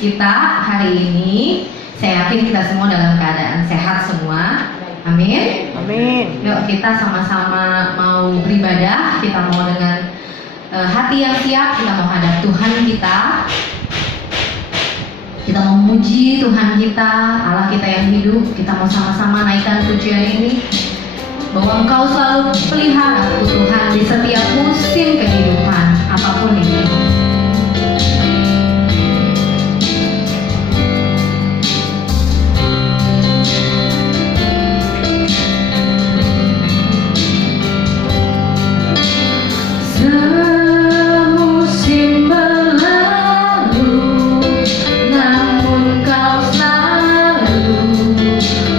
kita hari ini. Saya yakin kita semua dalam keadaan sehat semua. Amin. Amin. Yuk kita sama-sama mau beribadah. Kita mau dengan hati yang siap. Kita mau hadap Tuhan kita. Kita mau memuji Tuhan kita, Allah kita yang hidup. Kita mau sama-sama naikkan pujian ini, bahwa Engkau selalu pelihara Tuhan di setiap musim kehidupan apapun itu. Semusim berlalu, namun Kau selalu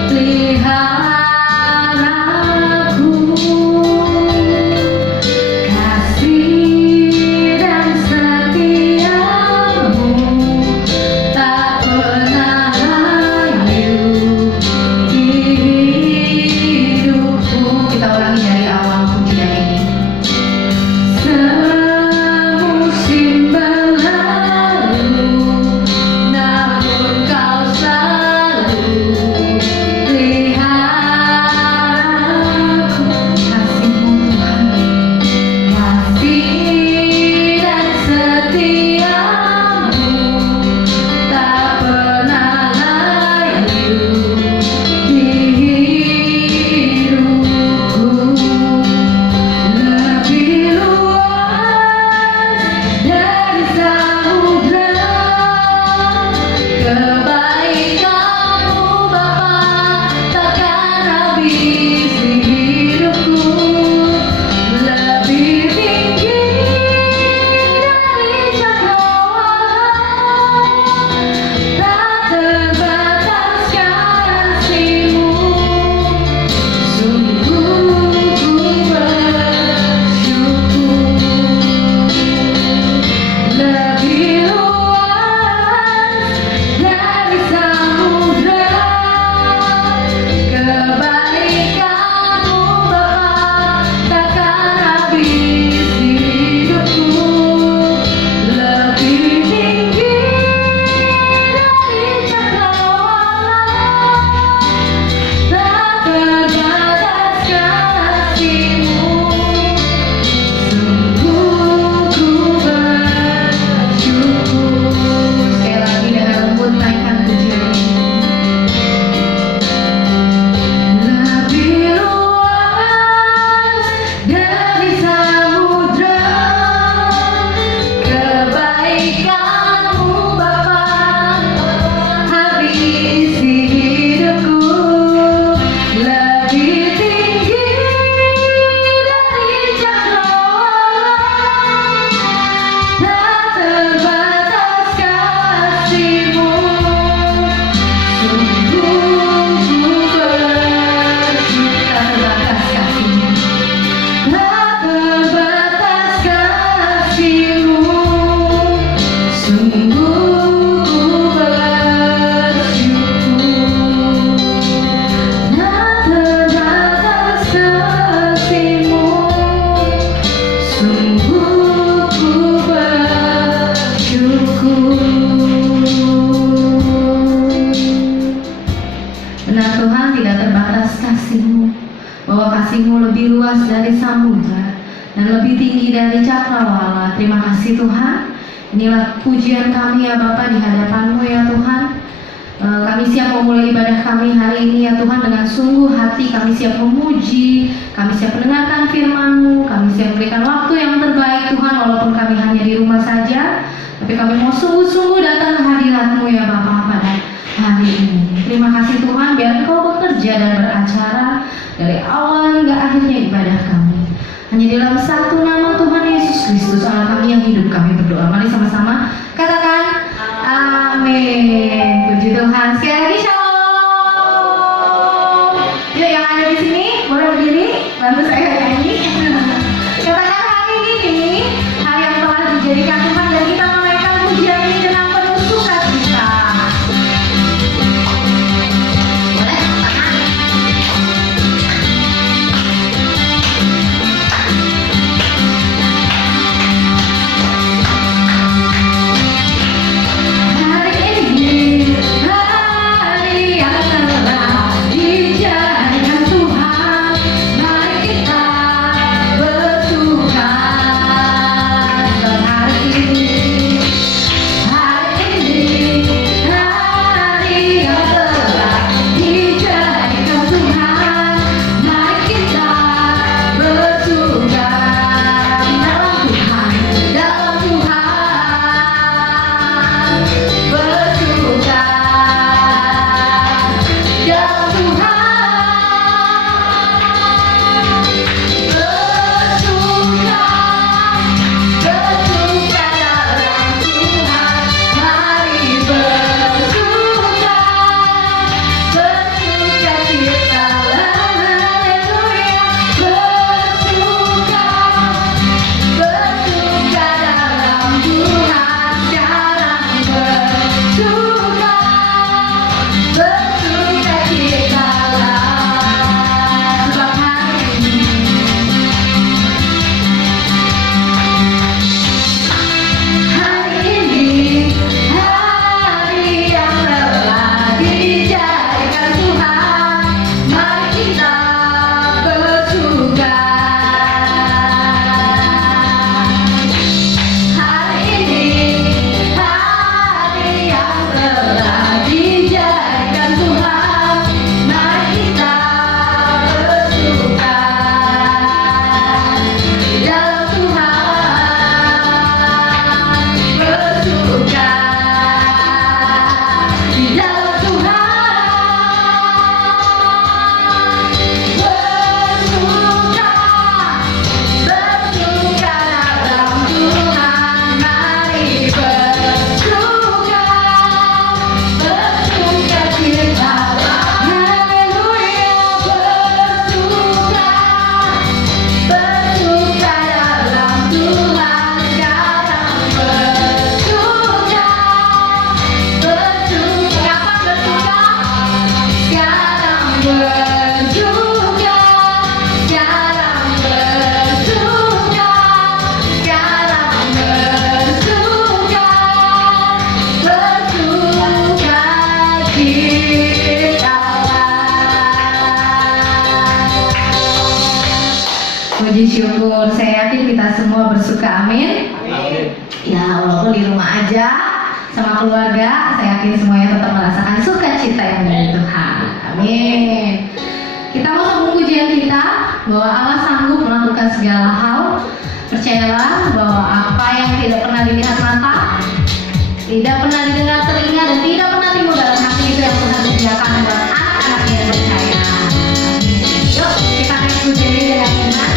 peliharaku. Kasih dan setiamu tak pernah layu di hidupku. Kita ulangi dari awal pujian ini. Semusim berlalu, namun Kau selalu peliharaku. Kasih-Mu Tuhan, kasih dan setiamu tak pernah layu di hidupku. Lebih luas dari samudra, kebaikan-Mu Bapa takkan habis di hidupku. Lebih tinggi dari cakrawala, tak terbatas kasih-Mu. Sungguh ku bersyukur. Lebih luas dari samudra, kebaikan-Mu Bapa takkan habis di hidupku. Lebih tinggi dari cakrawala, tak terbatas kasih-Mu. Sungguh ku bersyukur. Sekali lagi dengan lembut naikkan pujian ini. Lebih luas dari samudra, kebaikan-Mu Bapa habis di hidupku. Lebih tinggi dari cakrawala, tak terbatas kasih-Mu. Sungguh ku bersyukur. Tak terbatas kasih-Mu, tak terbatas kasih-Mu. Sungguh ku bersyukur. Tak terbatas kasih-Mu. Sungguh ku bersyukur. Benar Tuhan, tidak terbatas kasih-Mu, bahwa kasih-Mu lebih luas dari samudra dan lebih tinggi dari cakrawala. Terima kasih Tuhan. Inilah pujian kami ya Bapa di hadapan-Mu ya Tuhan. Kami siap memulai ibadah kami hari ini ya Tuhan dengan sungguh hati. Kami siap memuji, kami siap mendengarkan firman-Mu, kami siap memberikan waktu yang terbaik Tuhan, walaupun kami hanya di rumah saja, tapi kami mau sungguh-sungguh datang ke hadirat-Mu ya Bapa pada hari ini. Terima kasih Tuhan, biar Engkau bekerja dan beracara dari awal hingga akhirnya ibadah kami. Hanya di dalam satu nama Tuhan Yesus Kristus Allah kami yang hidup, kami berdoa. Mari sama-sama katakan amin. Puji Tuhan. Sekali lagi shalom. Yuk yang ada di sini boleh berdiri, bantu saya nyanyi. Katakan hari ini hari yang telah dijadikan Tuhan, dan kita menaikkan pujian ini dengan penuh sukacita. Boleh? Hari ini Puji syukur, saya yakin kita semua bersuka, amin. Amin. Ya, walaupun di rumah aja sama keluarga, saya yakin semuanya tetap merasakan sukacita yang dari Tuhan. Amin. Kita masuk pujian kita bahwa Allah sanggup melakukan segala hal. Percayalah bahwa apa yang tidak pernah dilihat mata, tidak pernah didengar telinga, dan tidak pernah timbul dalam hati itu yang Tuhan sediakan buat anak-anaknya yang percaya. Amin. Yuk kita naik pujian ini dengan iman.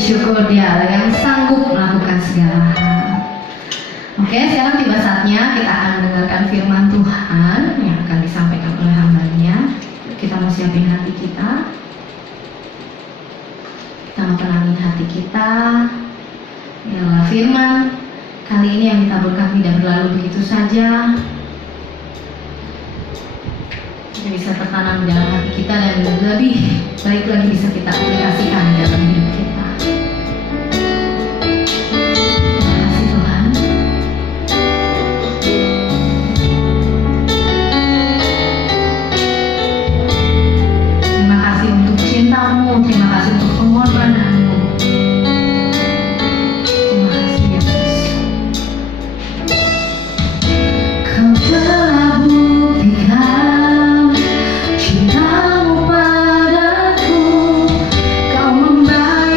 Syukur Dia yang sanggup melakukan segala hal. Oke, sekarang tiba saatnya kita akan mendengarkan firman Tuhan yang akan disampaikan oleh hamba-Nya. Kita mau siapin hati kita. Kita mau tenangin hati kita. Biarlah firman kali ini yang ditaburkan tidak berlalu begitu saja. Kita bisa tertanam di dalam hati kita dan lebih baik lagi bisa kita aplikasikan di dalam hidup kita. Terima kasih untuk pengorbananmu. Terima kasih Yesus. Kau telah buktikan cintamu padaku. Kau membayar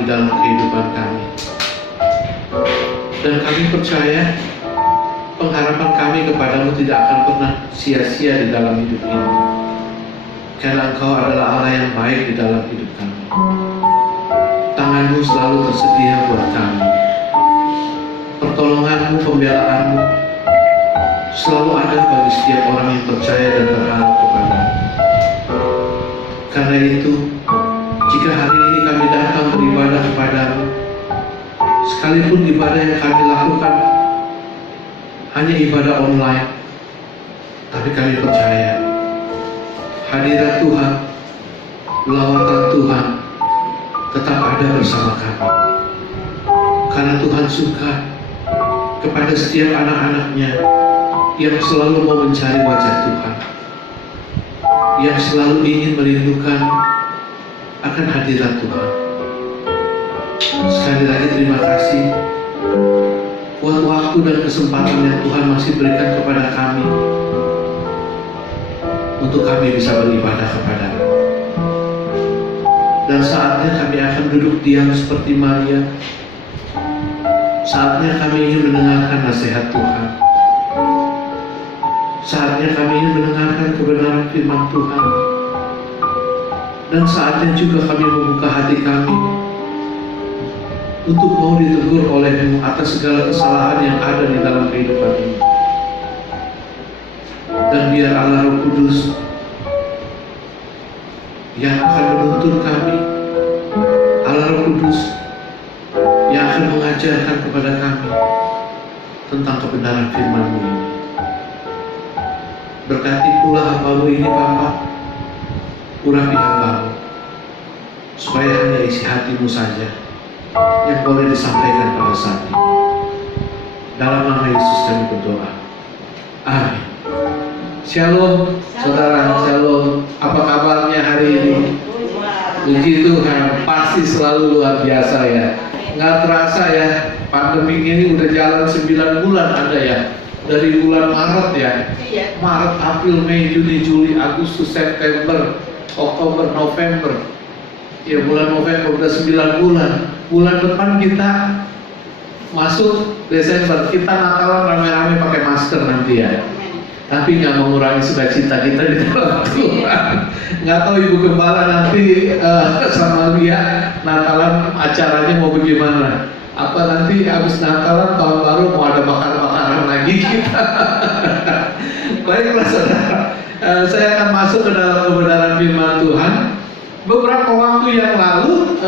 di dalam kehidupan kami. Dan kami percaya pengharapan kami kepadamu tidak akan pernah sia-sia di dalam hidup ini. Karena Engkau adalah Allah yang baik di dalam hidup kami. Tangan-Mu selalu tersedia buat kami. Pertolongan-Mu, pembelaan-Mu selalu ada bagi setiap orang yang percaya dan berharap kepada-Mu. Karena itu, jika hari ini kami datang beribadah kepada-Mu, sekalipun ibadah yang kami lakukan hanya ibadah online, tapi kami percaya hadirat Tuhan, lawatan Tuhan tetap ada bersama kami. Karena Tuhan suka kepada setiap anak-anak-Nya yang selalu mau mencari wajah Tuhan, yang selalu ingin merindukan akan hadirat Tuhan. Sekali lagi terima kasih buat waktu dan kesempatan yang Tuhan masih berikan kepada kami untuk kami bisa beribadah kepada-Mu. Dan saatnya kami akan duduk diam seperti Maria. Saatnya kami ingin mendengarkan nasihat Tuhan. Saatnya kami ingin mendengarkan kebenaran firman Tuhan. Dan saatnya juga kami membuka hati kami untuk mau ditegur oleh-Mu atas segala kesalahan yang ada di dalam kehidupan ini. Dan biar Allah Roh Kudus yang akan menuntun kami, Allah Roh Kudus yang akan mengajarkan kepada kami tentang kebenaran firman-Mu ini. Berkati pula hamba-Mu ini, Bapa. Urapi hamba-Mu supaya hanya isi hati-Mu saja yang boleh disampaikan pada saat ini. Dalam nama Yesus kami berdoa. Amin. Shalom, saudara, shalom. Apa kabarnya hari ini? Puji Tuhan, pasti selalu luar biasa ya. Nggak terasa ya, pandemi ini udah jalan 9 bulan ada ya. Dari bulan Maret ya. Maret, April, Mei, Juni, Juli, Agustus, September, Oktober, November. Ya, bulan November udah 9 bulan. Bulan depan kita masuk Desember, kita Natalan rame-rame pakai masker nanti ya. Tapi nggak mengurangi sukacita kita di dalam Tuhan. Nggak tahu Ibu Gembala nanti sama Lia Natalan acaranya mau bagaimana? Apa nanti habis Natalan tahun baru mau ada bakar-bakaran lagi kita? Baiklah saudara, saya akan masuk ke dalam kebenaran firman Tuhan. Beberapa waktu yang lalu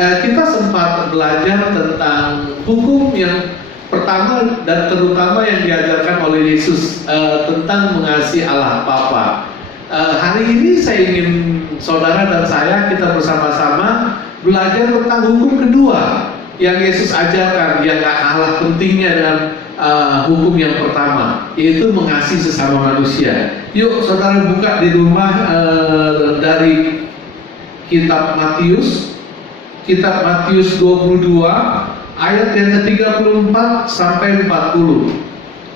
kita sempat belajar tentang hukum yang pertama dan terutama yang diajarkan oleh Yesus tentang mengasihi Allah Bapa. Hari ini saya ingin saudara dan saya kita bersama-sama belajar tentang hukum kedua yang Yesus ajarkan, yang gak kalah pentingnya dengan hukum yang pertama, yaitu mengasihi sesama manusia. Yuk saudara buka di rumah dari kitab Matius 22 ayat yang ke-34 sampai 40.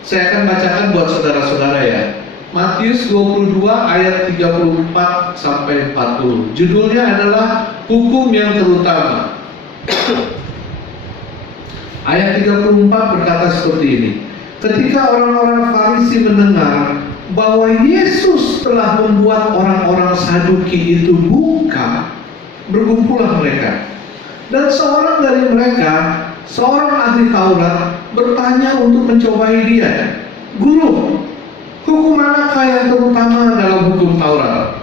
Saya akan bacakan buat saudara-saudara ya. Matius 22 ayat 34 sampai 40. Judulnya adalah hukum yang terutama. Ayat 34 berkata seperti ini. Ketika orang-orang Farisi mendengar bahwa Yesus telah membuat orang-orang Saduki itu buka, berkumpullah mereka. Dan seorang dari mereka, seorang ahli Taurat, bertanya untuk mencobai dia, "Guru, hukum manakah yang terutama dalam hukum Taurat?"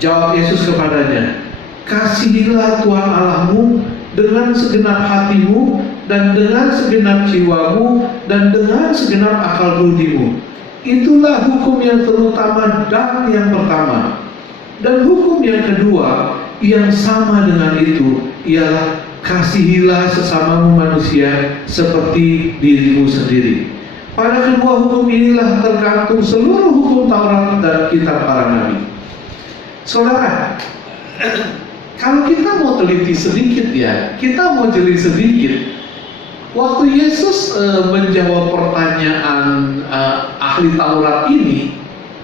Jawab Yesus kepadanya, "Kasihilah Tuhan Allahmu dengan segenap hatimu, dan dengan segenap jiwamu, dan dengan segenap akal budimu. Itulah hukum yang terutama dan yang pertama. Dan hukum yang kedua yang sama dengan itu ialah kasihilah sesamamu manusia seperti dirimu sendiri. Pada kedua hukum inilah tergantung seluruh hukum Taurat dan kitab para nabi." Saudara, kalau kita mau teliti sedikit ya, kita mau jeli sedikit. Waktu Yesus menjawab pertanyaan ahli Taurat ini,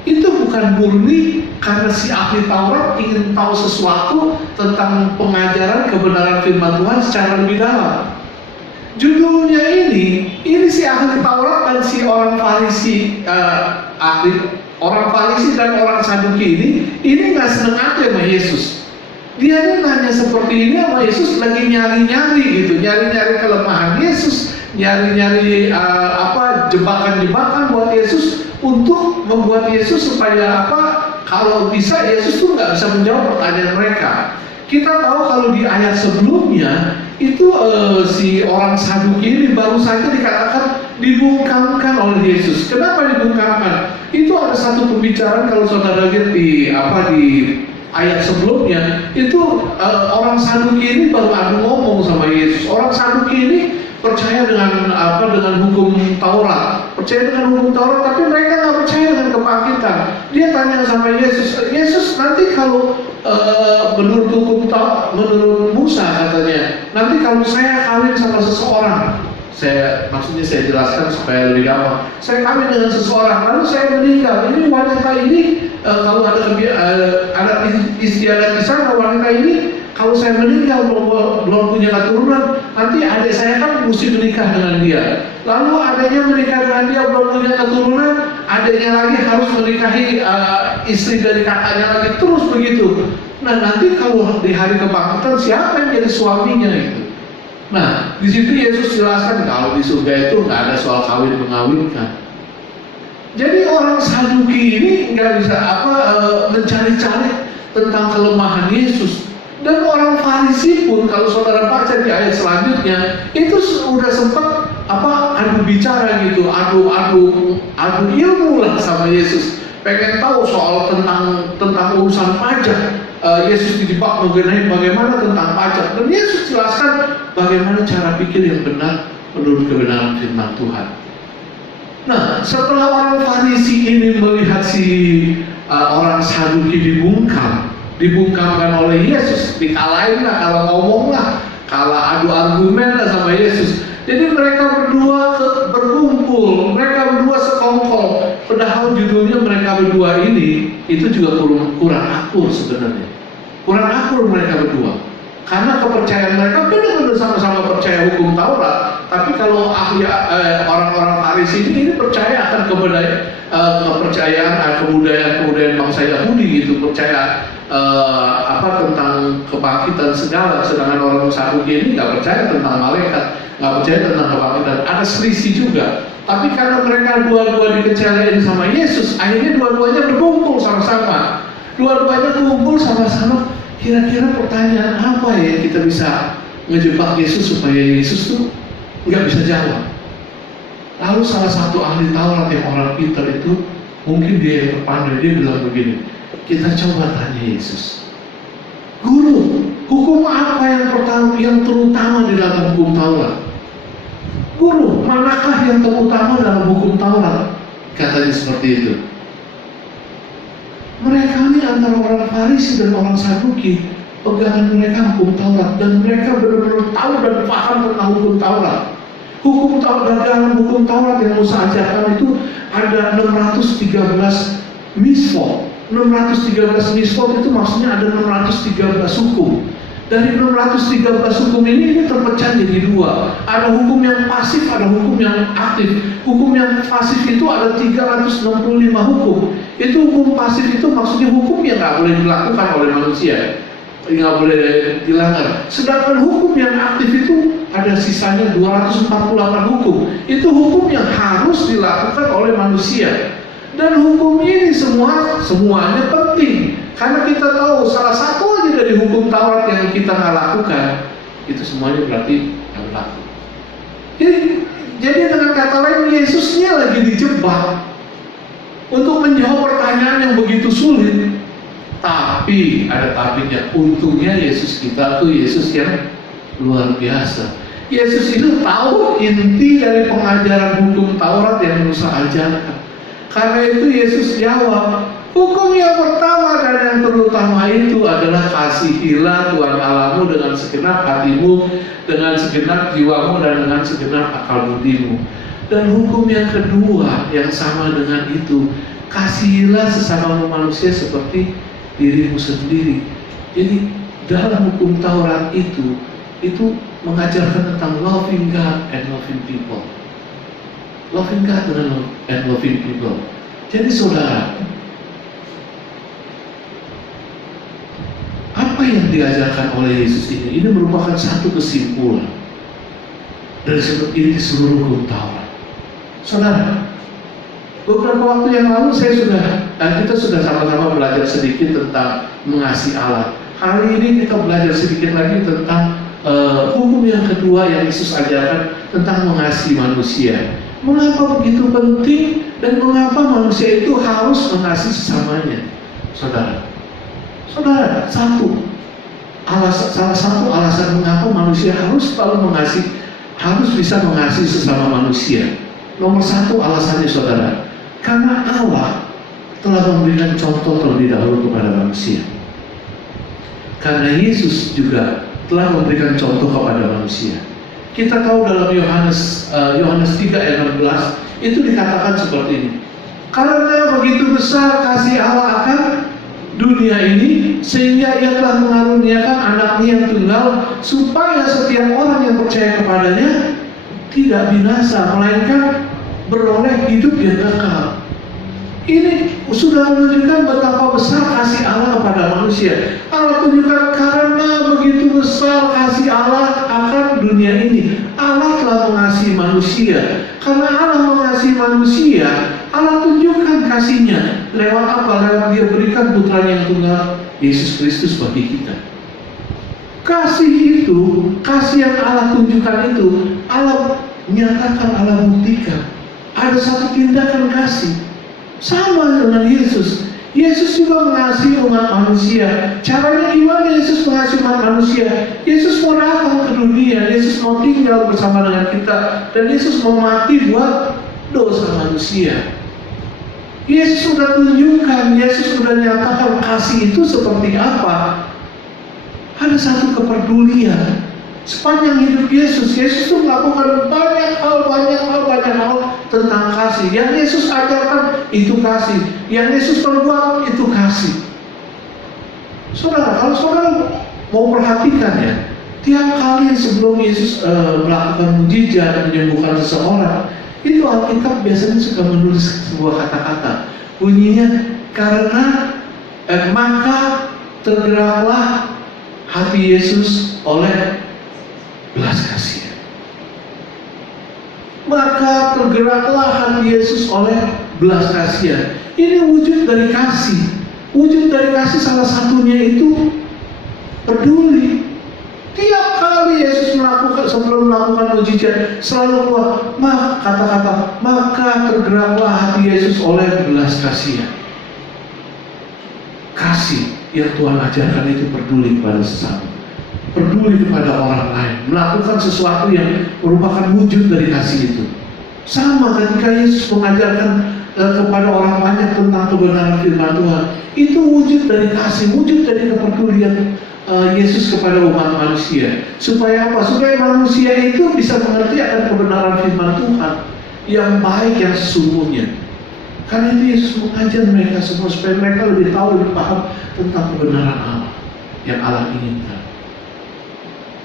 itu bukan murni karena si ahli Taurat ingin tahu sesuatu tentang pengajaran kebenaran firman Tuhan secara lebih dalam. Judulnya ini si ahli Taurat dan si orang Farisi, orang Farisi dan orang Saduki ini nggak seneng aja sama Yesus. Dia ini nanya seperti ini sama Yesus, lagi nyari-nyari gitu, nyari-nyari kelemahan Yesus, nyari-nyari jebakan-jebakan buat Yesus untuk membuat Yesus supaya kalau bisa Yesus tuh nggak bisa menjawab pertanyaan mereka. Kita tahu kalau di ayat sebelumnya itu si orang Saduki ini baru saja dikatakan dibungkamkan oleh Yesus. Kenapa dibungkamkan? Itu ada satu pembicaraan kalau saudara lihat di ayat sebelumnya itu orang Saduki ini baru adu ngomong sama Yesus. Orang Saduki ini percaya dengan hukum Taurat, tapi mereka nggak percaya dengan kebangkitan. Dia tanya sama Yesus nanti kalau menurut menurut Musa katanya, nanti kalau saya kawin sama seseorang, maksudnya saya jelaskan supaya lebih gampang. Saya kawin dengan seseorang, lalu saya meninggal. Ini wanita ini kalau ada istiadat di sana, wanita ini kalau saya meninggal belum punya keturunan, nanti adik saya kan mesti menikah dengan dia. Lalu adiknya menikah dengan dia belum punya keturunan, adiknya lagi harus menikahi istri dari kakaknya lagi, terus begitu. Nah nanti kalau di hari kebangkitan siapa yang jadi suaminya itu? Nah di situ Yesus jelaskan kalau di surga itu nggak ada soal kawin mengawinkan. Jadi orang Saduki ini nggak bisa mencari-cari tentang kelemahan Yesus. Dan orang Farisi pun kalau saudara baca di ayat selanjutnya itu sudah sempat adu bicara gitu, adu ilmu lah sama Yesus. Pengen tahu soal tentang urusan pajak. Yesus dijebak mengenai bagaimana tentang pajak, dan Yesus jelaskan bagaimana cara pikir yang benar menurut kebenaran firman Tuhan. Nah, setelah orang Farisi ini melihat si orang Saduki dibungkamkan oleh Yesus, dikalahin lah, kalau ngomong lah, kalau adu argumen lah sama Yesus. Jadi mereka berdua berkumpul, mereka berdua sekongkol. Padahal judulnya mereka berdua ini itu juga kurang akur sebenarnya. Kurang akur mereka berdua. Karena kepercayaan mereka benar-benar sama-sama percaya hukum Taurat, tapi kalau orang-orang Farisi ini percaya akan kebudayaan bangsa Yahudi gitu, percaya tentang kebangkitan segala, sedangkan orang Saduki ini nggak percaya tentang malaikat, nggak percaya tentang kebangkitan. Ada selisih juga. Tapi karena mereka dua-dua dikecelain sama Yesus, akhirnya dua-duanya berkumpul sama-sama. Dua-duanya kumpul sama-sama. Kira-kira pertanyaan apa ya kita bisa ngejebak Yesus supaya Yesus tuh nggak bisa jawab. Lalu salah satu ahli Taurat yang orang pintar itu, mungkin dia yang terpandai, dia bilang begini, kita coba tanya Yesus, Guru, hukum apa yang terutama di dalam hukum Taurat? Guru, manakah yang terutama dalam hukum Taurat? Katanya seperti itu. Mereka ini antara orang Farisi dan orang Saduki, pegangan mereka hukum Taurat, dan mereka benar-benar tahu dan paham tentang hukum Taurat. Hukum Taurat, dalam hukum Taurat yang Musa ajarkan itu ada 613 misfot. 613 misfot itu maksudnya ada 613 hukum. Dari 613 hukum ini terpecah jadi dua. Ada hukum yang pasif, ada hukum yang aktif. Hukum yang pasif itu ada 365 hukum. Itu hukum pasif itu maksudnya hukum yang nggak boleh dilakukan oleh manusia, nggak boleh dilanggar. Sedangkan hukum yang aktif itu ada sisanya 248 hukum. Itu hukum yang harus dilakukan oleh manusia. Dan hukum ini semuanya penting. Karena kita tahu salah satu aja dari hukum Taurat yang kita nggak lakukan, itu semuanya berarti nggak berlaku. Jadi dengan kata lain, Yesusnya lagi dijebak untuk menjawab pertanyaan yang begitu sulit. Tapi ada tapinya. Untungnya Yesus kita tuh Yesus yang luar biasa. Yesus itu tahu inti dari pengajaran hukum Taurat yang Musa ajarkan. Karena itu Yesus jawab, hukum yang pertama dan yang terutama itu adalah kasihilah Tuhan Allahmu dengan segenap hatimu, dengan segenap jiwamu, dan dengan segenap akal budimu. Dan hukum yang kedua yang sama dengan itu, kasihilah sesama manusia seperti dirimu sendiri. Jadi dalam hukum Taurat itu mengajarkan tentang loving God and loving people. Loving God and loving people. Jadi saudara, apa yang diajarkan oleh Yesus ini merupakan satu kesimpulan dari seluruh hukum Taurat. Saudara, beberapa waktu yang lalu kita sudah sama-sama belajar sedikit tentang mengasihi Allah. Hari ini kita belajar sedikit lagi tentang hukum yang kedua yang Yesus ajarkan tentang mengasihi manusia. Mengapa begitu penting dan mengapa manusia itu harus mengasihi sesamanya? Saudara, salah satu alasan mengapa manusia harus bisa mengasihi sesama manusia. Nomor satu alasannya, saudara, karena Allah telah memberikan contoh terlebih dahulu kepada manusia. Karena Yesus juga telah memberikan contoh kepada manusia. Kita tahu dalam Yohanes 3 ayat 16 itu dikatakan seperti ini. Karena begitu besar kasih Allah akan dunia ini, sehingga Ia telah mengaruniakan anaknya yang tunggal, supaya setiap orang yang percaya kepadanya tidak binasa, melainkan beroleh hidup yang kekal. Ini sudah menunjukkan betapa besar kasih Allah kepada manusia. Allah tunjukkan karena begitu besar kasih Allah akan dunia ini, Allah telah mengasihi manusia. Karena Allah mengasihi manusia, Allah tunjukkan kasihnya lewat apa? Lewat Dia berikan putranya yang tunggal, Yesus Kristus bagi kita. Kasih itu, kasih yang Allah tunjukkan itu, Allah nyatakan, Allah buktikan. Ada satu tindakan kasih. Sama dengan Yesus. Yesus juga mengasihi umat manusia. Caranya gimana Yesus mengasihi umat manusia? Yesus mau datang ke dunia, Yesus mau tinggal bersama dengan kita, dan Yesus mau mati buat dosa manusia. Yesus sudah tunjukkan, Yesus sudah nyatakan kasih itu seperti apa. Ada satu kepedulian. Sepanjang hidup Yesus itu melakukan banyak hal tentang kasih. Yang Yesus ajarkan itu kasih, yang Yesus perbuat itu kasih. Saudara, kalau saudara mau perhatikan ya, tiap kali sebelum Yesus melakukan mujizat menyembuhkan seseorang, itu Alkitab biasanya suka menulis sebuah kata-kata. Bunyinya, karena maka tergeraklah hati Yesus oleh belas kasihan. Maka tergeraklah hati Yesus oleh belas kasihan. Ini wujud dari kasih. Wujud dari kasih salah satunya itu peduli. Tiap kali Yesus sebelum melakukan mujizat selalu keluar kata-kata, maka tergeraklah hati Yesus oleh belas kasihan. Kasih yang Tuhan ajarkan itu peduli kepada sesama, peduli kepada orang lain, melakukan sesuatu yang merupakan wujud dari kasih itu. Sama ketika Yesus mengajarkan kepada orang banyak tentang kebenaran firman Tuhan, itu wujud dari kasih, wujud dari kepedulian Yesus kepada umat manusia. Supaya apa? Supaya manusia itu bisa mengerti akan kebenaran firman Tuhan yang baik, yang sesungguhnya. Karena itu Yesus mengajar mereka semua supaya mereka lebih tahu, lebih paham tentang kebenaran Allah yang Allah inginkan.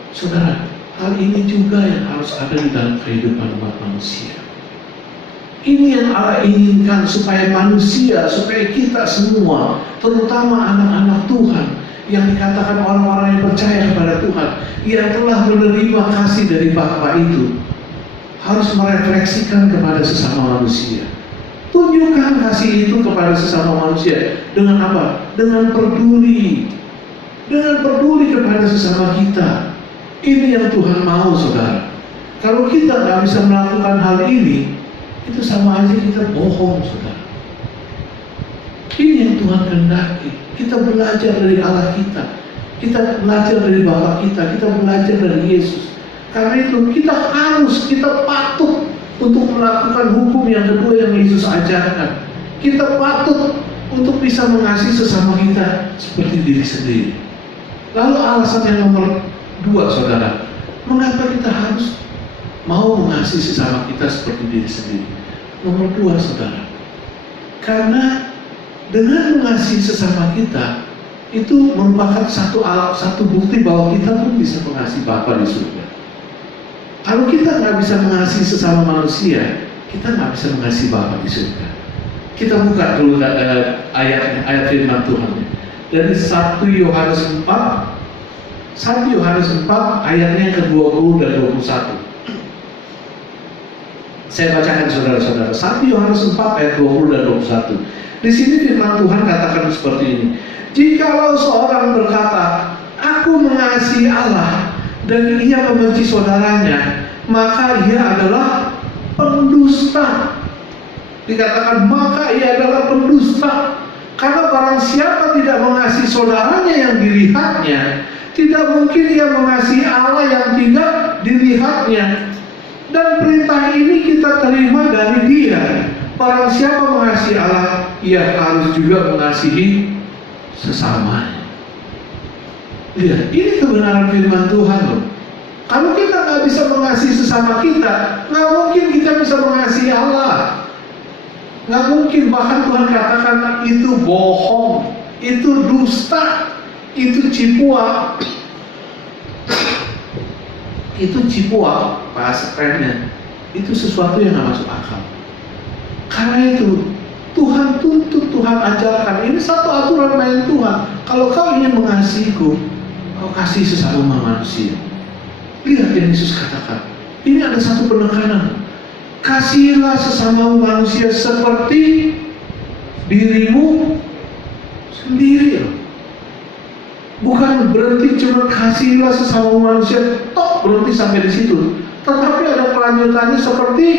Saudara, hal ini juga yang harus ada di dalam kehidupan umat manusia. Ini yang Allah inginkan supaya manusia, supaya kita semua, terutama anak-anak Tuhan, yang dikatakan orang-orang yang percaya kepada Tuhan, yang telah menerima kasih dari Bapa itu, harus merefleksikan kepada sesama manusia. Tunjukkan kasih itu kepada sesama manusia dengan apa? Dengan peduli. Dengan peduli kepada sesama kita. Ini yang Tuhan mau, saudara. Kalau kita nggak bisa melakukan hal ini, itu sama aja kita bohong, saudara. Ini yang Tuhan kehendaki. Kita belajar dari Allah kita. Kita belajar dari Bapa kita. Kita belajar dari Yesus. Karena itu kita patut untuk melakukan hukum yang kedua yang Yesus ajarkan. Kita patut untuk bisa mengasihi sesama kita seperti diri sendiri. Lalu alasan yang nomor 2, saudara, mengapa kita harus mau mengasihi sesama kita seperti diri sendiri? Nomor 2, saudara, Karena dengan mengasihi sesama kita, itu merupakan satu bukti bahwa kita pun bisa mengasihi Bapa di surga. Kalau kita nggak bisa mengasihi sesama manusia, kita nggak bisa mengasihi Bapa di surga. Kita buka dulu ayat firman Tuhan. Dari 1 Yohanes 4 ayatnya yang ke-20 dan 21. Saya bacakan saudara-saudara. 1 Yohanes 4 ayat 20 dan 21. Di sini firman Tuhan katakan seperti ini. Jikalau seorang berkata, aku mengasihi Allah, dan ia membenci saudaranya, maka ia adalah pendusta. Dikatakan maka ia adalah pendusta. Karena barang siapa tidak mengasihi saudaranya yang dilihatnya, tidak mungkin ia mengasihi Allah yang tidak dilihatnya. Dan perintah ini kita terima dari Dia. Barang siapa mengasihi Allah, ia harus juga mengasihi sesamanya. Lihat, ini kebenaran firman Tuhan loh. Kalau kita nggak bisa mengasihi sesama kita, nggak mungkin kita bisa mengasihi Allah. Nggak mungkin, bahkan Tuhan katakan itu bohong, itu dusta, itu cipuak. Itu cipuak, bahasa kerennya. Itu sesuatu yang nggak masuk akal. Karena itu Tuhan tuntut, Tuhan ajarkan. Ini satu aturan main Tuhan. Kalau kau ingin mengasihiku, kau kasih sesama manusia. Lihat yang Yesus katakan. Ini ada satu penekanan. Kasihilah sesama manusia seperti dirimu sendiri. Bukan berhenti cuma kasihilah sesama manusia, tok berhenti sampai di situ. Tetapi ada kelanjutannya seperti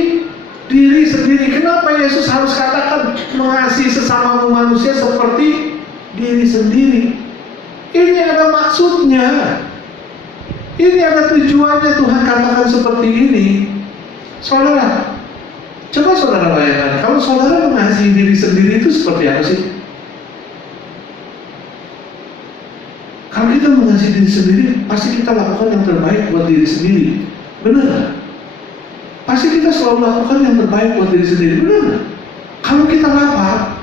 diri sendiri. Kenapa Yesus harus katakan mengasihi sesama manusia seperti diri sendiri? Ini ada maksudnya. Ini ada tujuannya Tuhan katakan seperti ini. Saudara, coba saudara bayangkan, kalau saudara mengasihi diri sendiri itu seperti apa sih? Kalau kita mengasihi diri sendiri, pasti kita lakukan yang terbaik buat diri sendiri. Benar? Pasti kita selalu lakukan yang terbaik buat diri sendiri. Benar? Kalau kita lapar,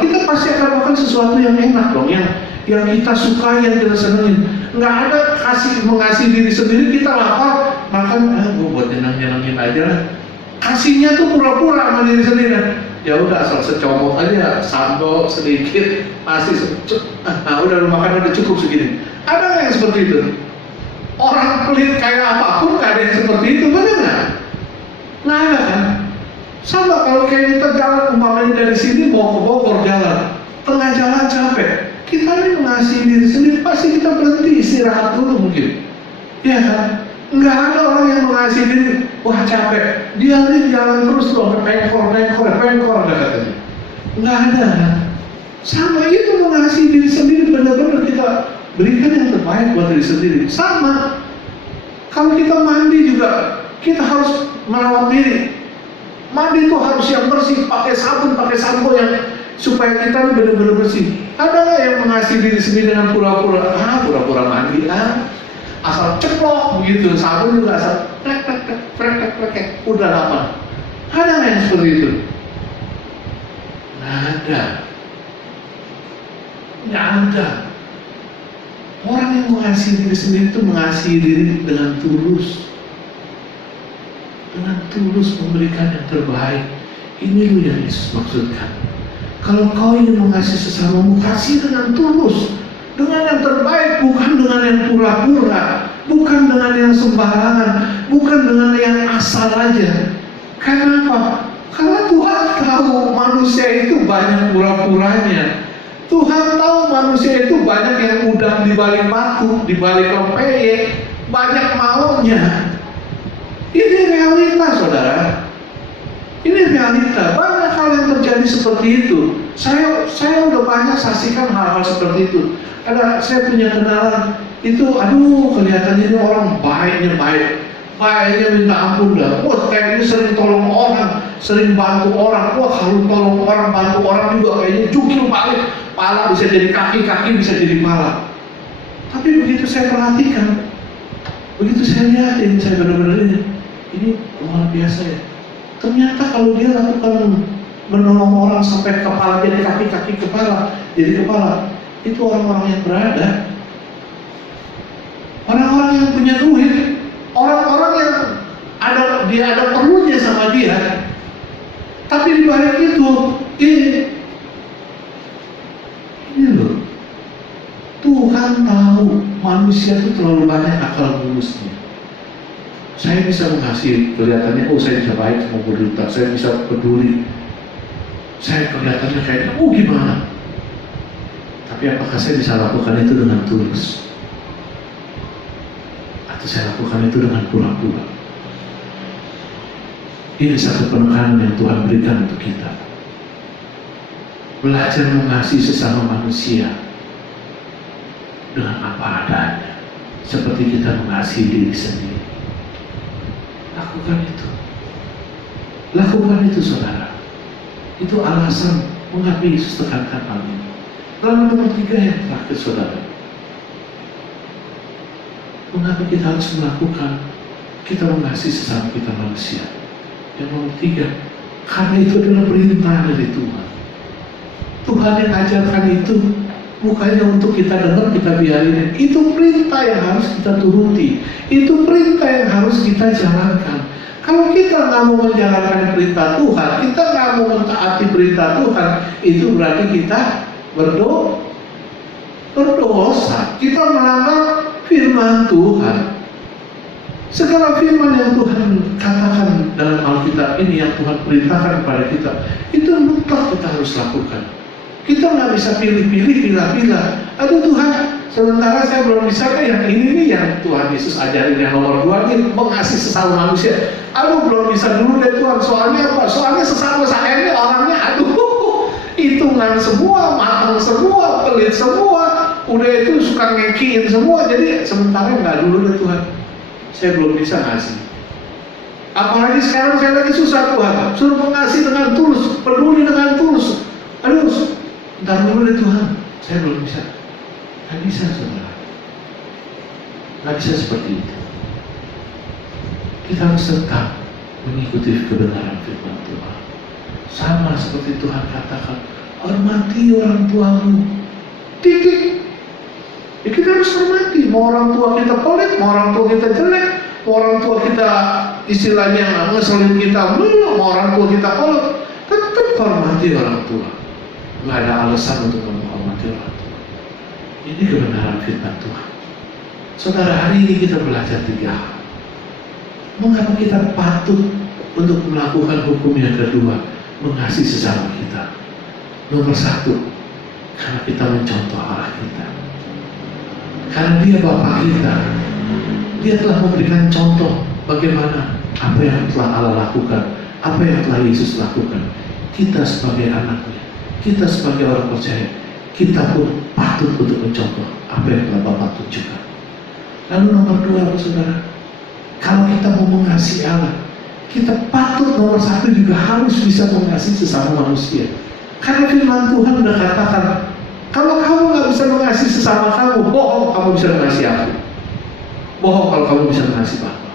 kita pasti akan lakukan sesuatu yang enak dong, yang kita sukai, yang kita senengin. Nggak ada mengasihi diri sendiri, kita lapar, makan, gue buat nyenang-nyenangin aja lah. Kasihnya tuh pura-pura sama diri sendiri. Ya udah, asal secomot aja, sambal sedikit, masih udah lu makan udah cukup segini. Ada nggak yang seperti itu? Orang pelit kayak apapun nggak ada yang seperti itu, benar nggak? Nggak ada kan? Sama kalau kayak kita jalan umpamanya dari sini mau ke Bogor jalan, tengah jalan capek, kita ini mengasihi diri sendiri, pasti kita berhenti istirahat dulu mungkin, ya kan? Nggak ada orang yang mengasihi diri, wah capek, dia ini jalan terus loh, pengkor katanya. Nggak ada kan? Sama itu mengasihi diri sendiri, benar-benar kita berikan yang terbaik buat diri sendiri. Sama, kalau kita mandi juga, kita harus merawat diri. Mandi itu harus yang bersih, pakai sabun, pakai sampo yang supaya kita benar-benar bersih. Ada nggak yang mengasihi diri sendiri dengan pura-pura? Pura-pura mandi, asal ceplok begitu, sabun juga asal plek, udah lama. Ada nggak yang seperti itu? Nggak ada. Orang yang mengasihi diri sendiri itu mengasihi diri dengan tulus. Dengan tulus memberikan yang terbaik. Ini loh yang Yesus maksudkan. Kalau kau ingin mengasihi sesamamu, kasih dengan tulus, dengan yang terbaik, bukan dengan yang pura-pura, bukan dengan yang sembarangan, bukan dengan yang asal aja. Kenapa? Karena Tuhan tahu manusia itu banyak pura-puranya. Tuhan tahu manusia itu banyak yang udang di balik batu, di balik lempeye, banyak maunya. Ini realita, saudara. Ini realita. Banyak hal yang terjadi seperti itu. Saya udah banyak saksikan hal-hal seperti itu. Saya punya kenalan itu, kelihatannya ini orang baiknya minta ampun dah. Wah, kayaknya sering tolong orang, sering bantu orang. Wah, kalau tolong orang, bantu orang juga kayaknya jungkir balik. Pala bisa jadi kaki bisa jadi pala. Tapi begitu saya perhatikan, begitu saya lihatin, saya benar-benar ini luar biasa ya. Ternyata kalau dia lakukan menolong orang sampai kepala jadi kaki kepala jadi kepala, itu orang-orang yang berada, orang-orang yang punya duit, orang-orang yang ada perlunya sama dia. Tapi di balik itu, ini loh, Tuhan tahu manusia itu terlalu banyak akal bulusnya. Saya bisa mengasihi, kelihatannya, oh saya bisa baik sama berduta, saya bisa peduli, saya kelihatannya kayaknya, oh gimana? Tapi apakah saya bisa lakukan itu dengan tulus? Atau saya lakukan itu dengan pura-pura? Ini satu penekanan yang Tuhan berikan untuk kita. Belajar mengasihi sesama manusia dengan apa adanya, seperti kita mengasihi diri sendiri. Lakukan itu. Lakukan itu, saudara. Itu alasan mengapa Yesus tekankan hal ini. Lalu nomor 3 yang terakhir, saudara. Mengapa kita harus melakukan, kita mengasihi sesama kita manusia? Yang nomor 3, karena itu adalah perintah dari Tuhan. Tuhan yang ajarkan itu, bukannya untuk kita dengar, kita biarin. Itu perintah yang harus kita turuti. Itu perintah yang harus kita jalankan. Kalau kita nggak mau menjalankan perintah Tuhan, kita nggak mau mentaati perintah Tuhan, itu berarti kita berdosa. Kita melanggar firman Tuhan. Segala firman yang Tuhan katakan dalam Alkitab ini, yang Tuhan perintahkan kepada kita, itu mutlak kita harus lakukan. Kita nggak bisa pilih-pilih, pilih-pilih. Aduh Tuhan, sementara saya belum bisa, yang ini nih yang Tuhan Yesus ajarin yang nomor 2 nih, mengasihi sesama manusia. Aduh belum bisa dulu deh Tuhan, soalnya apa? Soalnya sesama saya ini orangnya, aduh, hitungan semua, matang semua, pelit semua, udah itu suka ngekiin semua. Jadi sementara nggak dulu deh Tuhan, saya belum bisa ngasih. Apalagi sekarang saya lagi susah Tuhan, suruh mengasihi dengan tulus, peduli dengan tulus. Aduh, ntar dulu deh Tuhan, saya belum bisa. Nggak bisa, saudara. Nggak bisa seperti itu. Kita harus tetap mengikuti kebenaran firman Tuhan. Sama seperti Tuhan katakan, hormati orang tuamu. Titik. Ya kita harus hormati. Mau orang tua kita pelit, mau orang tua kita jelek, mau orang tua kita istilahnya ngeselin kita mulu, mau orang tua kita kolot, tetap hormati orang tua. Nggak ada alasan untuk menghormati orang tua. Ini kebenaran firman Tuhan. Saudara, hari ini kita belajar 3 hal. Mengapa kita patut untuk melakukan hukum yang kedua, mengasihi sesama kita? Nomor 1, karena kita mencontoh Allah kita. Karena Dia Bapa kita, Dia telah memberikan contoh bagaimana apa yang telah Allah lakukan, apa yang telah Yesus lakukan. Kita sebagai anaknya, kita sebagai orang percaya, kita pun patut untuk mencontoh apa yang telah Bapa tunjukkan. Lalu nomor 2, saudara, kalau kita mau mengasihi Allah, kita patut nomor 1 juga harus bisa mengasihi sesama manusia. Karena firman Tuhan sudah katakan, kalau kamu nggak bisa mengasihi sesama kamu, bohong kamu bisa mengasihi aku. Bohong kalau kamu bisa mengasihi Bapa.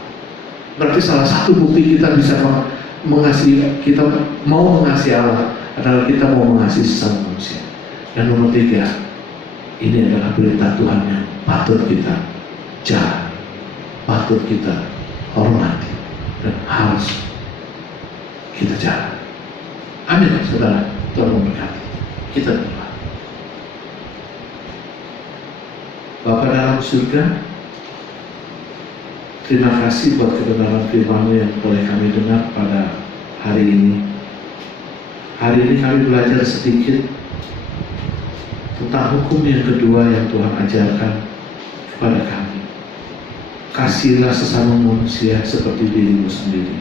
Berarti salah satu bukti kita bisa mengasihi, kita mau mengasihi Allah adalah kita mau mengasihi sesama manusia. Yang nomor 3, ini adalah perintah Tuhan yang patut kita jalani, patut kita hormati, dan harus kita jalani. Amin, saudara. Tuhan memberkati. Kita berdoa. Bapa dalam surga, terima kasih buat kebenaran firman-Mu yang boleh kami dengar pada hari ini. Hari ini kami belajar sedikit tentang hukum yang kedua yang Tuhan ajarkan kepada kami. Kasihilah sesama manusia seperti dirimu sendiri.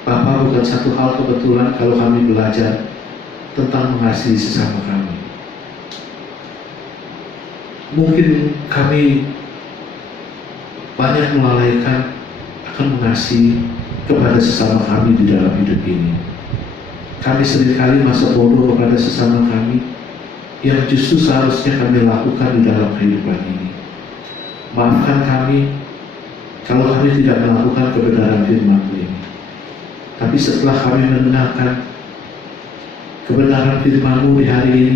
Bapa, bukan satu hal kebetulan kalau kami belajar tentang mengasihi sesama kami. Mungkin kami banyak melalaikan akan mengasihi kepada sesama kami di dalam hidup ini. Kami seringkali masa bodoh kepada sesama kami yang justru seharusnya kami lakukan di dalam kehidupan ini. Maafkan kami kalau kami tidak melakukan kebenaran firman-Mu ini. Tapi setelah kami mendengarkan, kebenaran firman-Mu di hari ini.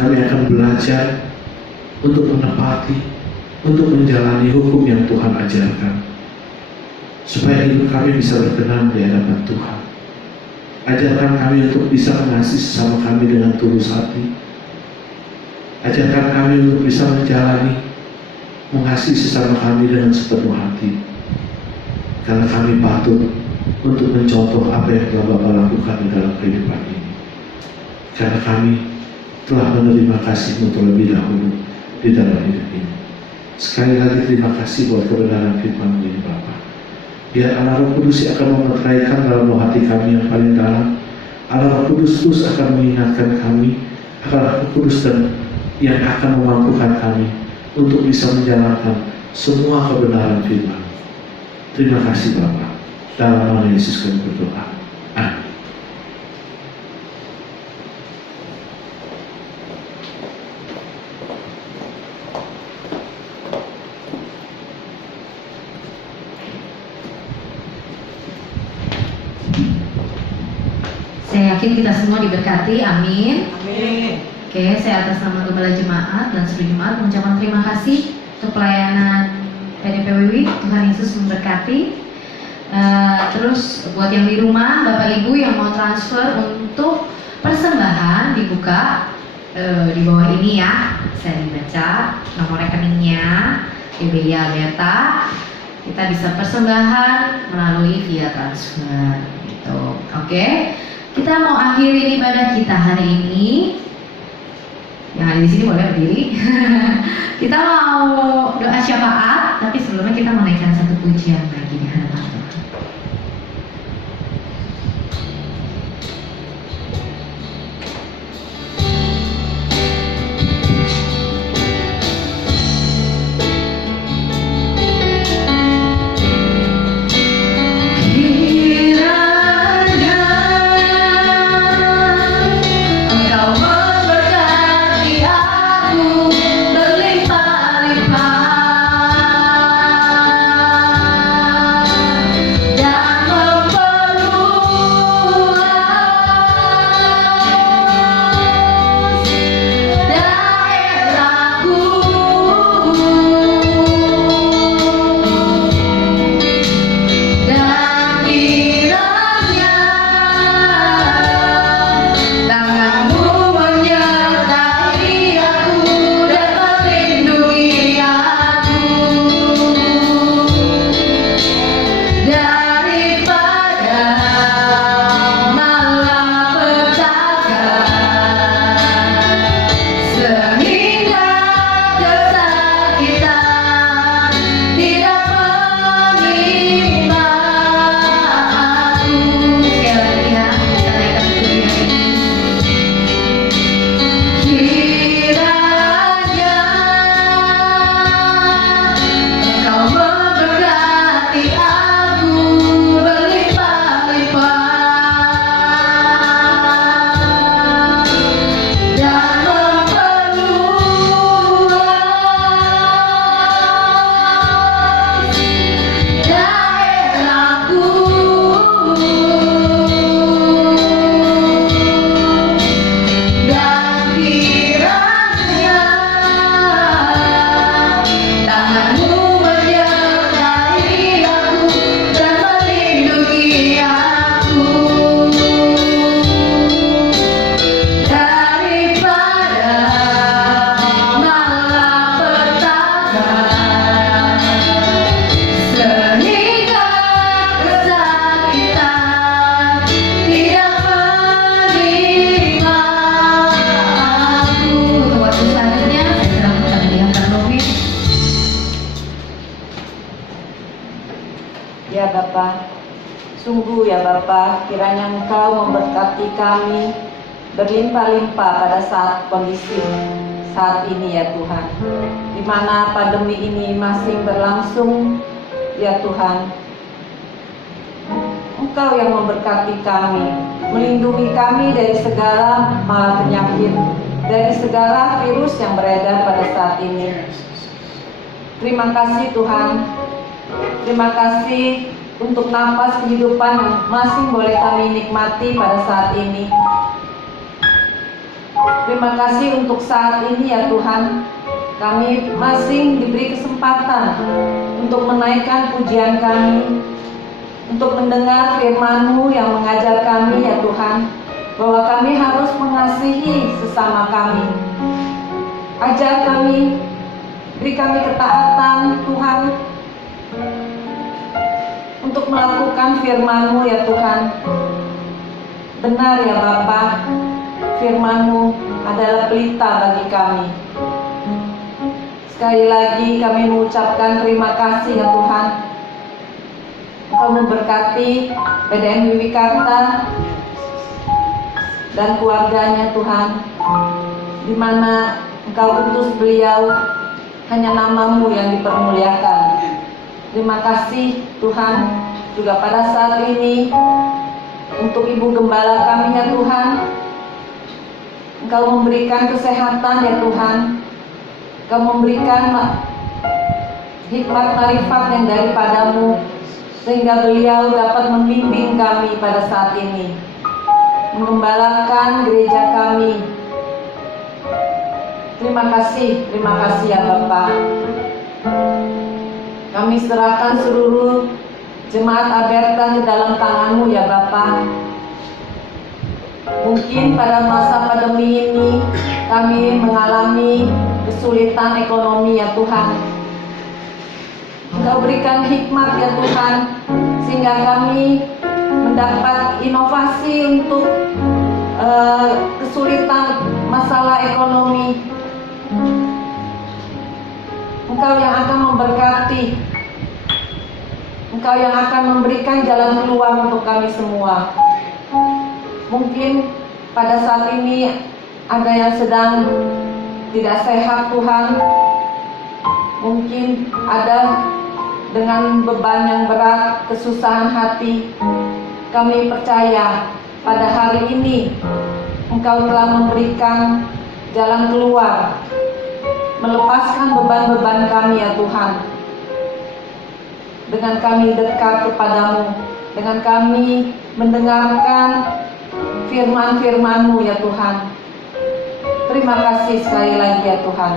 Kami akan belajar untuk menepati, untuk menjalani hukum yang Tuhan ajarkan, supaya hidup kami bisa berkenan di hadapan Tuhan. Ajarkan kami untuk bisa mengasihi sesama kami dengan tulus hati. Ajarkan kami untuk bisa menjalani, mengasihi sesama kami dengan sepenuh hati. Karena kami patut untuk mencontoh apa yang telah Bapa lakukan di dalam kehidupan ini. Karena kami telah menerima kasih-Mu terlebih dahulu di dalam hidup ini. Sekali lagi terima kasih buat kebenaran firman-Mu ini Bapa. Biar Allah Roh Kudus yang akan memetraikan dalam hati kami yang paling dalam. Allah Roh Kudus terus akan mengingatkan kami. Allah Roh Kudus dan yang akan memampukan kami untuk bisa menjalankan semua kebenaran firman. Terima kasih Bapa. Dalam nama Yesus kami berdoa. Amin. Saya yakin kita semua diberkati, amin. Amin. Oke, saya atas nama Gembala Jemaat dan seluruh jemaat mengucapkan terima kasih untuk pelayanan PDPWW. Tuhan Yesus memberkati. Terus buat yang di rumah, Bapak Ibu yang mau transfer untuk persembahan dibuka di bawah ini ya. Saya dibaca nomor rekeningnya BBI Alberta. Kita bisa persembahan melalui via transfer gitu. Oke. Kita mau akhiri ibadah kita hari ini. Yang ada di sini boleh berdiri. Kita mau doa syafaat, tapi sebelumnya kita menaikkan satu pujian lagi di hadapan Tuhan. Ya Bapa, sungguh ya Bapa, kiranya Engkau memberkati kami berlimpah-limpah pada saat kondisi saat ini ya Tuhan, di mana pandemi ini masih berlangsung ya Tuhan. Engkau yang memberkati kami, melindungi kami dari segala mala penyakit, dari segala virus yang beredar pada saat ini. Terima kasih Tuhan. Terima kasih untuk napas kehidupan yang masih boleh kami nikmati pada saat ini. Terima kasih untuk saat ini ya Tuhan, kami masih diberi kesempatan untuk menaikkan pujian kami, untuk mendengar firman-Mu yang mengajar kami ya Tuhan, bahwa kami harus mengasihi sesama kami. Ajar kami, beri kami ketaatan Tuhan, untuk melakukan firman-Mu ya Tuhan. Benar ya Bapa, firman-Mu adalah pelita bagi kami. Sekali lagi kami mengucapkan terima kasih ya Tuhan. Engkau memberkati PDM Wiwikarta dan keluarganya Tuhan, di mana Engkau utus beliau, hanya nama-Mu yang dipermuliakan. Terima kasih Tuhan juga pada saat ini untuk Ibu Gembala kami ya Tuhan. Engkau memberikan kesehatan ya Tuhan. Engkau memberikan hikmat marifat yang daripada-Mu, sehingga beliau dapat membimbing kami pada saat ini, mengembalakan gereja kami. Terima kasih ya Bapak. Kami serahkan seluruh jemaat Aberta ke dalam tangan-Mu ya Bapak. Mungkin pada masa pandemi ini kami mengalami kesulitan ekonomi ya Tuhan. Engkau berikan hikmat ya Tuhan, sehingga kami mendapat inovasi untuk kesulitan masalah ekonomi. Engkau yang akan memberkati, Engkau yang akan memberikan jalan keluar untuk kami semua. Mungkin pada saat ini ada yang sedang tidak sehat Tuhan, mungkin ada dengan beban yang berat, kesusahan hati. Kami percaya pada hari ini Engkau telah memberikan jalan keluar, melepaskan beban-beban kami ya Tuhan. Dengan kami dekat kepadamu, dengan kami mendengarkan firman-firman-Mu ya Tuhan. Terima kasih sekali lagi ya Tuhan.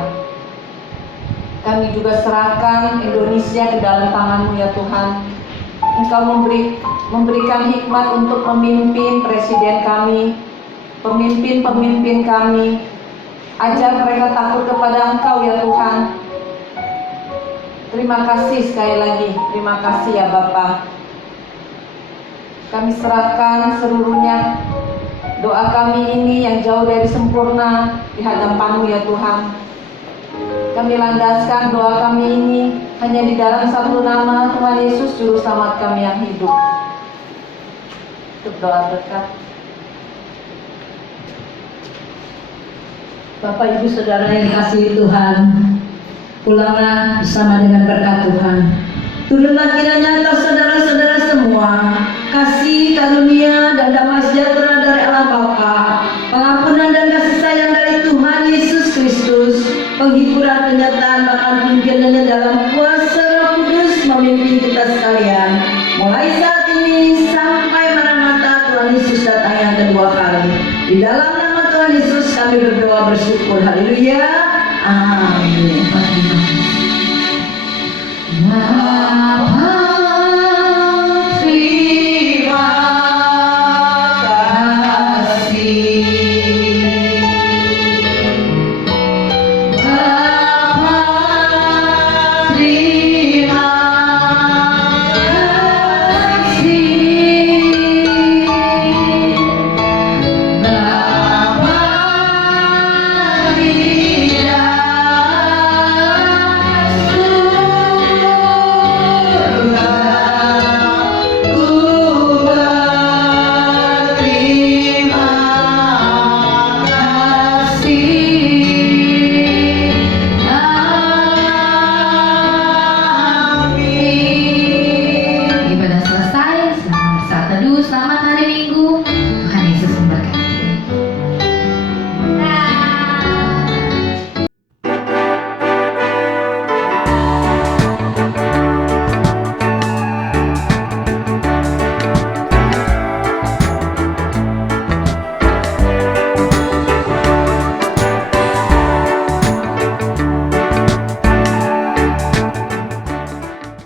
Kami juga serahkan Indonesia ke dalam tangan-Mu ya Tuhan. Engkau memberikan hikmat untuk memimpin presiden kami, pemimpin-pemimpin kami. Ajar mereka takut kepada Engkau ya Tuhan. Terima kasih sekali lagi. Terima kasih ya Bapa. Kami serahkan seluruhnya. Doa kami ini yang jauh dari sempurna di hadapan-Mu ya Tuhan. Kami landaskan doa kami ini hanya di dalam satu nama, Tuhan Yesus Juru Selamat kami yang hidup. Untuk doa berkat. Bapak Ibu Saudara yang dikasihi Tuhan, pulanglah bersama dengan berkat Tuhan. Turunlah kiranya atas saudara-saudara semua kasih karunia dan damai sejahtera dari Allah Bapa, pengampunan dan kasih sayang dari Tuhan Yesus Kristus, penghiburan, penyertaan, bahkan pimpinannya dalam kuasa Roh Kudus memimpin kita sekalian, mulai saat ini sampai Maranatha Tuhan Yesus datang yang kedua kali. Di dalam nama Tuhan Yesus kami berdoa bersyukur. Haleluya. Amin.